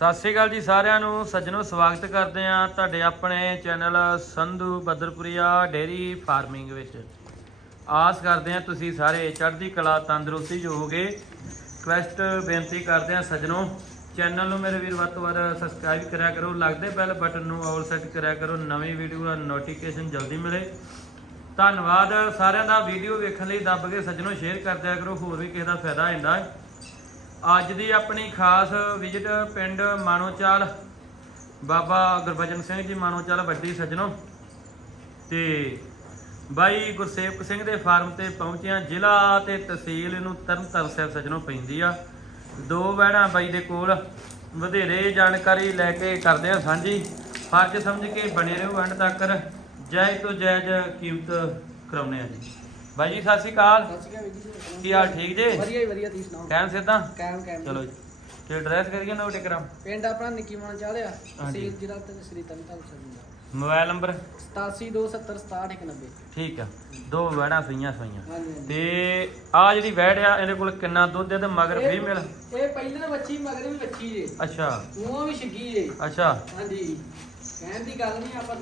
ਸਤਿ ਸ਼੍ਰੀ ਅਕਾਲ ਜੀ ਸਾਰਿਆਂ ਨੂੰ। ਸੱਜਣੋ, ਸਵਾਗਤ ਕਰਦੇ ਆ ਤੁਹਾਡੇ ਆਪਣੇ channel Sandhu Badarpuria dairy farming ਵਿੱਚ। ਆਸ ਕਰਦੇ ਆ ਤੁਸੀਂ ਸਾਰੇ ਚੜ੍ਹਦੀ ਕਲਾ ਤੰਦਰੁਸਤੀ ਜੋ ਹੋਗੇ ਰਿਕਵੈਸਟ ਬੇਨਤੀ ਕਰਦੇ ਆ ਸੱਜਣੋ, ਚੈਨਲ ਨੂੰ ਮੇਰੇ ਵੀਰ ਵੱਧ ਤੋਂ ਵੱਧ ਸਬਸਕ੍ਰਾਈਬ ਕਰਿਆ ਕਰੋ। ਲੱਗਦੇ ਬੈਲ ਬਟਨ ਨੂੰ ਆਲ ਸੈੱਟ ਕਰਿਆ ਕਰੋ। ਨਵੀਂ ਵੀਡੀਓ ਦਾ ਨੋਟੀਫਿਕੇਸ਼ਨ ਜਲਦੀ ਮਿਲੇ। ਧੰਨਵਾਦ। ਸਾਰਿਆਂ ਦਾ ਵੀਡੀਓ ਵੇਖਣ ਲਈ ਦੱਬ ਕੇ ਸੱਜਣੋ ਸ਼ੇਅਰ ਕਰਦਿਆ ਕਰੋ। ਹੋਰ ਵੀ ਕਿਸੇ ਦਾ ਫਾਇਦਾ ਹੋ ਹੈ ਅੱਜ ਦੀ ਆਪਣੀ ਖਾਸ ਵਿਜ਼ਿਟ ਪਿੰਡ ਮਾਨੋਚਾਲ ਬਾਬਾ ਗੁਰਬਚਨ ਸਿੰਘ ਜੀ ਮਾਨੋਚਾਲ ਵੱਡੀ ਸੱਜਣੋ। ਤੇ ਬਾਈ ਗੁਰਸੇਵਕ ਸਿੰਘ ਦੇ ਫਾਰਮ ਤੇ ਪਹੁੰਚਿਆ ਜ਼ਿਲ੍ਹਾ ਤੇ ਤਹਿਸੀਲ ਇਹਨੂੰ ਤਰਨਤਾਰਨ ਸਾਹਿਬ ਸੱਜਣੋ ਪੈਂਦੀ ਆ। ਦੋ ਵਹਿੜਾਂ ਬਾਈ ਦੇ ਕੋਲ, ਵਧੇਰੇ ਜਾਣਕਾਰੀ ਲੈ ਕੇ ਕਰਦੇ ਆ ਸਾਂਝੀ। ਫਰਜ਼ ਸਮਝ ਕੇ ਬਣੇ ਰਹੋ ਐਂਡ ਤੱਕ ਜੈ ਤੋਂ ਜੈ ਕੀਮਤ ਕਰਾਉਨੇ ਆ ਜੀ। ਬਾਈ ਜੀ ਸਤਿ ਸ਼੍ਰੀ ਅਕਾਲ। ਕੀ ਹਾਲ ਠੀਕ ਜੇ? ਵਧੀਆ ਹੀ ਵਧੀਆ ਤੁਸੀਂ ਸੁਣਾਓ? ਕਹਿਣ ਸਿੱਧਾ ਕਾਇਮ ਕਾਇਮ ਚਲੋ ਜੀ। ਤੇ ਐਡਰੈਸ ਕਰੀਏ ਨੋਟ ਕਰਾਂ ਪਿੰਡ ਆਪਣਾ ਨਿੱਕੀ ਮਾਨ ਚਾਲਿਆ। ਤਹਿਸੀਲ ਜ਼ਿਲ੍ਹਾ ਤੇ ਸ੍ਰੀ ਤਨਤਨ ਸਰਜੀਂਦਾ ਮੋਬਾਈਲ ਨੰਬਰ? 8727676190 ਠੀਕ ਆ। ਦੋ ਵੈੜਾਂ ਸਈਆਂ ਸਈਆਂ। ਤੇ ਆ ਜਿਹੜੀ ਵੈੜ ਆ ਇਹਦੇ ਕੋਲ ਕਿੰਨਾ ਦੁੱਧ ਹੈ ਤੇ ਮਗਰ ਫੀਮੇਲ ਇਹ ਪਹਿਲੇ ਤਾਂ ਬੱਚੀ ਮਗਰ ਵੀ ਬੱਚੀ ਜੇ। ਅੱਛਾ। ਉਹ ਵੀ ਛਿੱਗੀ ਜੇ। ਅੱਛਾ। ਹਾਂਜੀ। ਕਹਿਣ ਦੀ ਗੱਲ ਨਹੀਂ ਆਪਾਂ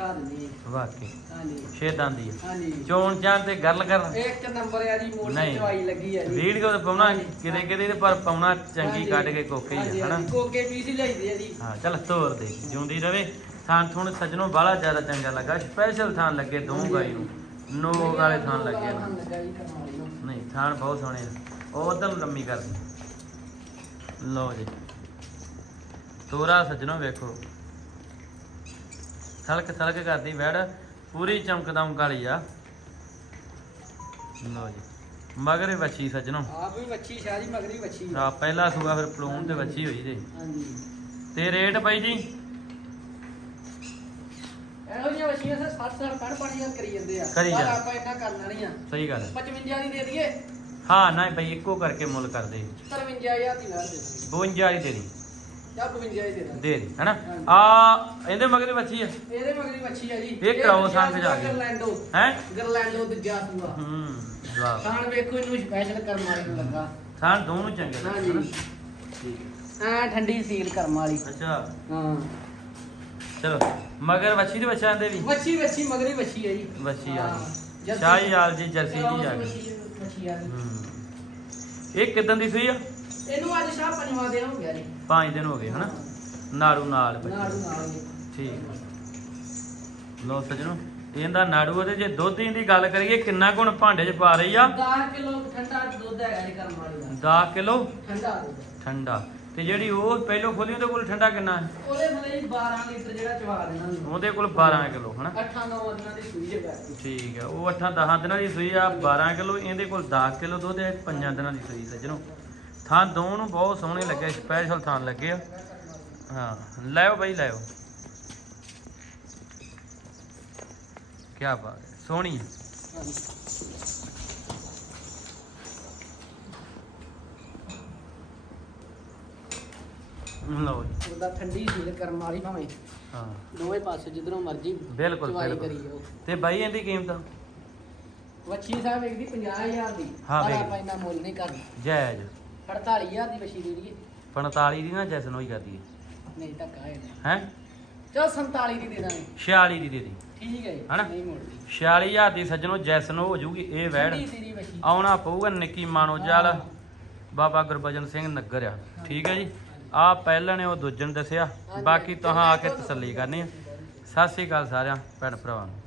ਤੁਹਾਨੂੰ ਦਿਖਾ ਦਿੰਦੇ ਹਾਂ ਵਾਕਈ ਹਾਂਜੀ। ਛੇਦਾਂ ਦੀ। ਹਾਂਜੀ। ਚੋਣ ਚਾਂ ਤੇ ਗੱਲ ਕਰ ਇੱਕ ਨੰਬਰ ਆ ਜੀ ਮੋਟਰ ਨਹੀਂ। ਚਵਾਈ ਲੱਗੀ ਆ ਜੀ। ਵੀਡੀਓ ਤੇ ਪਾਉਣਾ ਹਾਂਜੀ। ਕਿਤੇ ਕਿਤੇ ਤੇ ਪਰ ਪਾਉਣਾ ਚੰਗੀ ਹਾਂਜੀ। ਕੱਢ ਕੇ ਕੋਕੇ ਹੀ ਹਾਂਜੀ, ਆ ਹਨਾ? ਹਾਂਜੀ, ਕੋਕੇ ਪੀਸ ਹੀ ਲਈਦੇ ਆ ਜੀ। ਹਾਂ ਚੱਲ ਤੋਰ ਦੇ। ਜਿਉਂਦੀ ਰਵੇ। ਥਾਂ ਥੁਣ ਸੱਜਣੋਂ ਬਾਹਲਾ ਜ਼ਿਆਦਾ ਚੰਗਾ ਲੱਗਾ। ਸਪੈਸ਼ਲ ਥਾਂ ਲੱਗੇ ਦੋ ਗਾਈ ਨੂੰ। ਨੋ ਵਾਲੇ ਥਾਂ ਲੱਗੇ ਥਾਂ ਨੇ। ਲੱਗਾ ਜੀ ਕਰਮਾਲੀ ਨੂੰ। ਨਹੀਂ ਥਾਣ ਬਹੁਤ ਸੋਹਣੇ ਆ ਉਹ ਉਧਰ ਲੰਮੀ ਕਰਦੀ ਲਓ ਜੀ। ਤੋਰਾ ਸੱਜਣੋ ਵੇਖੋ। ਥਲਕ ਥਲਕ ਕਰਦੀ ਵੈੜ ਪੂਰੀ ਚਮਕਦਮ ਕਾਲੀ ਆ। ਲਓ ਜੀ ਮਗਰ ਵੱਛੀ ਸੱਜਣੋ। ਆਪ ਵੀ ਬੱਚੀ ਸ਼ਾਹ ਜੀ ਮਗਰੀ ਬੱਚੀ ਆ। ਪਹਿਲਾ ਸੂਆ ਫਿਰ ਪਲੂਨ ਤੇ ਵੱਛੀ ਹੋਈ ਜੇ। ਹਾਂਜੀ। ਤੇ ਰੇਟ ਬਾਈ ਜੀ? ਇਹੋ ਜਿਹੀਆਂ ਵਸ਼ੀਆਂ ਸਰ 60 60 65 5000 ਕਰੀ ਜਾਂਦੇ ਆ। ਕਰੀ ਪਰ ਜਾਂਦੇ। ਆਪਾਂ ਇੰਨਾ ਕਰਨਾ ਨਹੀਂ ਆ ਸਹੀ ਗੱਲ ਹੈ। 55 ਦੀ ਦੇ ਦਈਏ। ਹਾਂ ਨਾ ਬਈ ਇੱਕੋ ਕਰਕੇ ਮੁੱਲ ਕਰਦੇ 53000 ਦੀ ਨਾਲ ਦੇ। ਦਈਏ 52 ਦੀ ਦੇ ਦੀ। ਜਾਂ 52 ਦੀ ਦੇ ਦੇ ਦੀ ਹੈਨਾ। ਆ ਇਹਦੇ ਮਗਰ ਵੱਛੀ ਆ। ਇਹਦੇ ਮਗਰੀ ਬੱਚੀ ਆ ਜੀ। ਇਹ ਕਰਾਓ ਸੰਗ ਜਾ ਕੇ। ਗਰਲੈਂਡੋ। ਹੈ? ਗਰਲੈਂਡੋ ਦੂਜਾ ਸੂਆ ਹੂੰ ਵਾਹ। ਖਾਣ ਵੇਖੋ ਇਹਨੂੰ ਸਪੈਸ਼ਲ ਕਰਮ ਵਾਲੀ ਨੂੰ ਲੱਗਾ। ਥਾਂ ਦੋਨੋਂ ਚੰਗੇ ਲੱਗੇ, ਹਾਂਜੀ। ਹਨਾ? ਠੀਕ ਹੈ। ਐ ਠੰਡੀ ਸੀਲ ਕਰਮ ਵਾਲੀ। ਅੱਛਾ। ਹਾਂ। ਚਲੋ ਮਗਰ ਵੱਛੀ ਦੇ ਬੱਚਿਆਂ ਦੇ ਵੀ। ਬੱਚੀ ਬੱਚੀ ਮਗਰੀ ਬੱਚੀ ਆ ਜੀ। ਵੱਛੀ ਆ ਹਾਂ, ਗਈ। ਸ਼ਾਹੀ ਆਲ ਜੀ ਜਰਸੀ ਜੀ ਆ ਗਈ। ਬੱਚੀ ਬੱਚੀ ਆ ਗਈ। ਹੂੰ। ਇਹ ਕਿਦਾਂ ਦੀ ਸੂਈ ਆ? ਇਹਨੂੰ ਅੱਜ ਸ਼ਾਹ ਪੰਜਵਾਂ ਦਿਨ ਹੋ ਗਿਆ ਜੀ। 5 ਦਿਨ ਹੋ ਗਏ ਹਨਾ? ਨਾੜੂ ਨਾਲ ਬੱਚੀ। ਨਾੜੂ ਨਾਲ ਜੀ। ਠੀਕ ਆ। ਲੋ ਸਜਣੋ ਇਹਦਾ ਨਾੜੂ ਉਹਦੇ ਜੇ ਦੁੱਧ ਦੀ ਗੱਲ ਕਰੀਏ ਕਿੰਨਾ ਗੁਣ ਭਾਂਡੇ 'ਚ ਪਾ ਰਹੀ ਆ? 10 ਕਿਲੋ ਠੰਡਾ ਦੁੱਧ ਹੈਗਾ ਜੀ ਕਰਮ ਵਾਲੀ ਦਾ। 10 ਕਿਲੋ? ਠੰਡਾ ਦੁੱਧ। ਠੰਡਾ। ਤੇ ਜਿਹੜੀ ਉਹ ਪਹਿਲੋਂ ਖੋਲੀ ਉਹਦੇ ਕੋਲ ਠੰਡਾ ਕਿੰਨਾ ਹੈ? ਉਹਦੇ ਥੱਲੇ ਜੀ 12 ਲੀਟਰ ਜਿਹੜਾ ਚਵਾ ਦੇਣਾ ਨੂੰ ਉਹਦੇ ਕੋਲ 12 ਕਿਲੋ ਹਨਾ? 8-9 ਦਿਨਾਂ ਦੀ ਸੂਈ ਹੈ ਬੈਠੀ ਠੀਕ ਹੈ ਉਹ 8-10 ਦਿਨਾਂ ਦੀ ਸੂਈ ਆ 12 ਕਿਲੋ ਇਹਦੇ ਕੋਲ 10 ਕਿਲੋ ਦੁੱਧ ਹੈ 5 ਦਿਨਾਂ ਦੀ ਸੂਈ ਸੱਜਣੋ। ਥਾਂ ਦੋ ਨੂੰ ਬਹੁਤ ਸੋਹਣੇ ਲੱਗੇ ਸਪੈਸ਼ਲ ਥਾਂ ਲੱਗੇ ਆ। ਹਾਂ ਲੈਓ ਬਈ ਲੈਓ ਕੀ ਬਾਤ ਹੈ ਸੋਹਣੀ ਹੈ। ਲਓ ਜੀ। ਉਹਦਾ ਠੰਡੀ ਕਰਮ ਵਾਲੀ ਭਾਵੇਂ। ਹਾਂ। ਦੋਵੇਂ ਪਾਸੇ ਜਿੱਧਰੋਂ ਮਰਜ਼ੀ ਬਿਲਕੁਲ ਚਵਾਈ ਬਿਲਕੁਲ। ਜਾਓ ਤੇ ਬਾਈ ਇਹਦੀ ਕੀਮਤ? ਵੱਛੀ ਸਾਹਿਬ ਵੇਖਦੀ 50000 ਦੀ ਹਾਂ, ਪਰ ਵੇਖ। ਆਪਾਂ ਇੰਨਾ ਮੁੱਲ ਨਹੀਂ ਕਰਨਾ ਜਾਇਜ਼ 48000 ਦੀ ਵੱਛੀ ਦੇ ਦਈਏ 45 ਦੀ ਨਾ ਜੈਸਨ ਹੋਈ ਕਰਦੀ ਹੈ। ਨਹੀਂ ਧੱਕਾ ਹੈ ਹੈ? ਚਲ 47 ਦੀ ਦੇ ਦਾਂਗੇ। 46 ਦੀ ਦੇ ਦੀ। ਠੀਕ ਹੈ ਜੀ ਹਨਾ? ਨਹੀਂ ਮੁੜਦੀ। 46000 ਦੀ ਸੱਜਣੋ ਜੈਸਨ ਹੋ ਜੂਗੀ ਇਹ ਵੈੜ। ਆਉਣਾ ਪਊਗਾ ਨਿੱਕੀ ਮਾਨੋ ਜਾਲ। ਹਾਂ। ਬਾਬਾ ਗੁਰਬਚਨ ਸਿੰਘ ਨਗਰ ਆ। ਠੀਕ ਹੈ ਜੀ? ਆ ਪਹਿਲਾਂ ਨੇ ਉਹ ਦੂਜਣ ਦੱਸਿਆ। ਬਾਕੀ ਤੁਸੀਂ ਆ ਕੇ ਤਸੱਲੀ ਕਰਨੀ ਆ। ਸਤਿ ਸ੍ਰੀ ਅਕਾਲ ਸਾਰਿਆਂ ਭੈਣ ਭਰਾਵਾਂ ਨੂੰ।